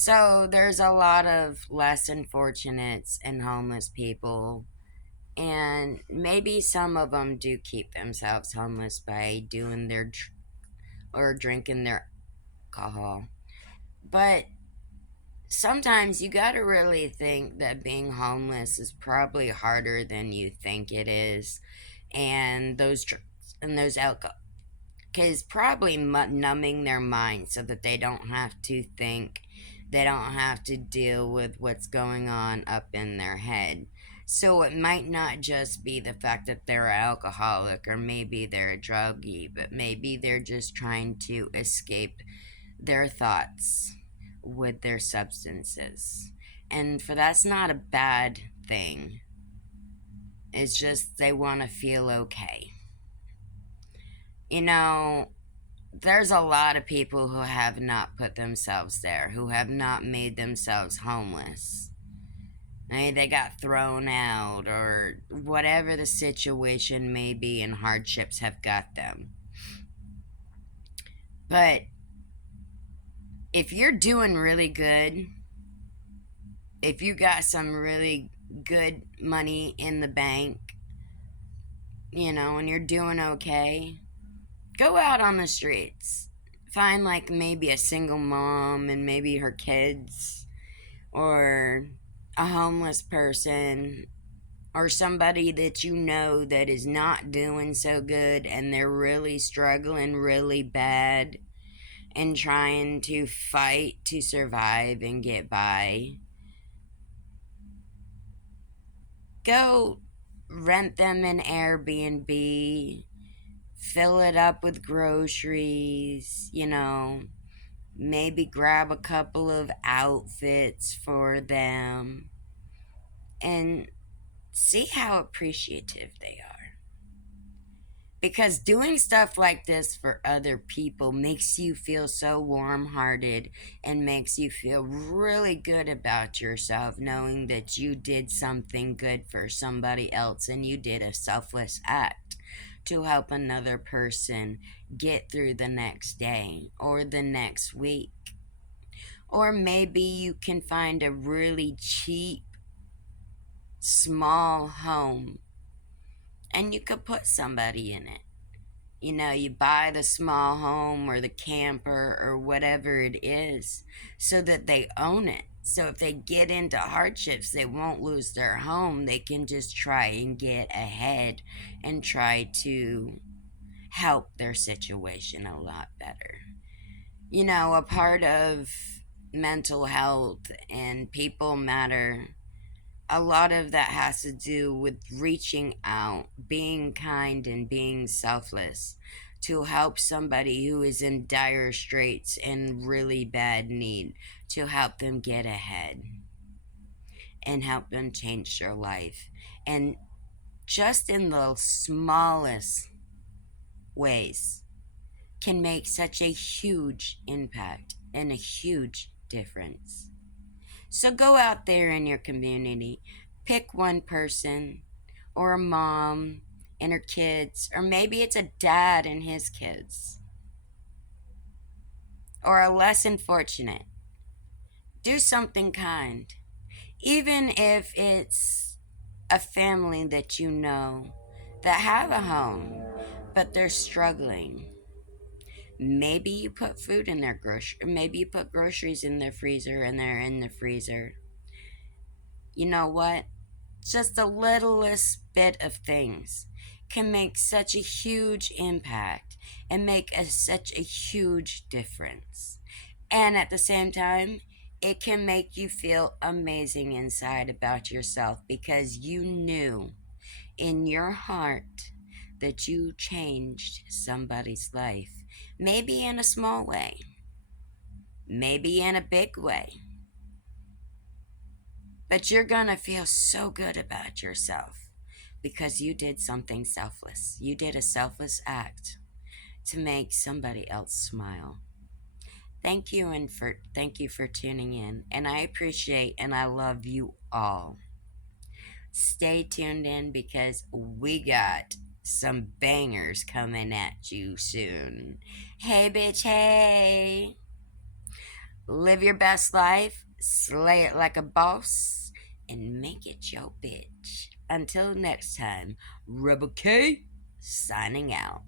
So there's a lot of less unfortunates and homeless people, and maybe some of them do keep themselves homeless by doing or drinking their alcohol. But sometimes you gotta really think that being homeless is probably harder than you think it is, and those drugs and those alcohol is probably numbing their mind so that they don't have to think, they don't have to deal with what's going on up in their head. So it might not just be the fact that they're alcoholic or maybe they're a druggie, but maybe they're just trying to escape their thoughts with their substances. And for that's not a bad thing. It's just they want to feel okay. You know, there's a lot of people who have not put themselves there, who have not made themselves homeless. Maybe they got thrown out, or whatever the situation may be, and hardships have got them. But if you're doing really good, if you got some really good money in the bank, and you're doing okay, go out on the streets. Find like maybe a single mom and maybe her kids, or a homeless person, or somebody that you know that is not doing so good and they're really struggling really bad and trying to fight to survive and get by. Go rent them an Airbnb, fill it up with groceries, maybe grab a couple of outfits for them and see how appreciative they are. Because doing stuff like this for other people makes you feel so warm hearted and makes you feel really good about yourself, knowing that you did something good for somebody else and you did a selfless act to help another person get through the next day or the next week. Or maybe you can find a really cheap, small home and you could put somebody in it. You buy the small home or the camper or whatever it is so that they own it. So if they get into hardships, they won't lose their home. They can just try and get ahead and try to help their situation a lot better. A part of mental health and people matter, a lot of that has to do with reaching out, being kind, and being selfless to help somebody who is in dire straits and really bad need, to help them get ahead and help them change their life. And just in the smallest ways can make such a huge impact and a huge difference. So go out there in your community, pick one person, or a mom and her kids, or maybe it's a dad and his kids, or a less unfortunate. Do something kind, even if it's a family that you know that have a home, but they're struggling. Maybe you put food in their maybe you put groceries in their freezer and they're in the freezer. You know what? Just the littlest bit of things can make such a huge impact and make such a huge difference. And at the same time, it can make you feel amazing inside about yourself because you knew in your heart that you changed somebody's life. Maybe in a small way, maybe in a big way, but you're gonna feel so good about yourself because you did something selfless. You did a selfless act to make somebody else smile. Thank you for tuning in, and I appreciate and I love you all. Stay tuned in because we got some bangers coming at you soon. Hey bitch, hey. Live your best life, slay it like a boss, and make it your bitch. Until next time, Rebel K signing out.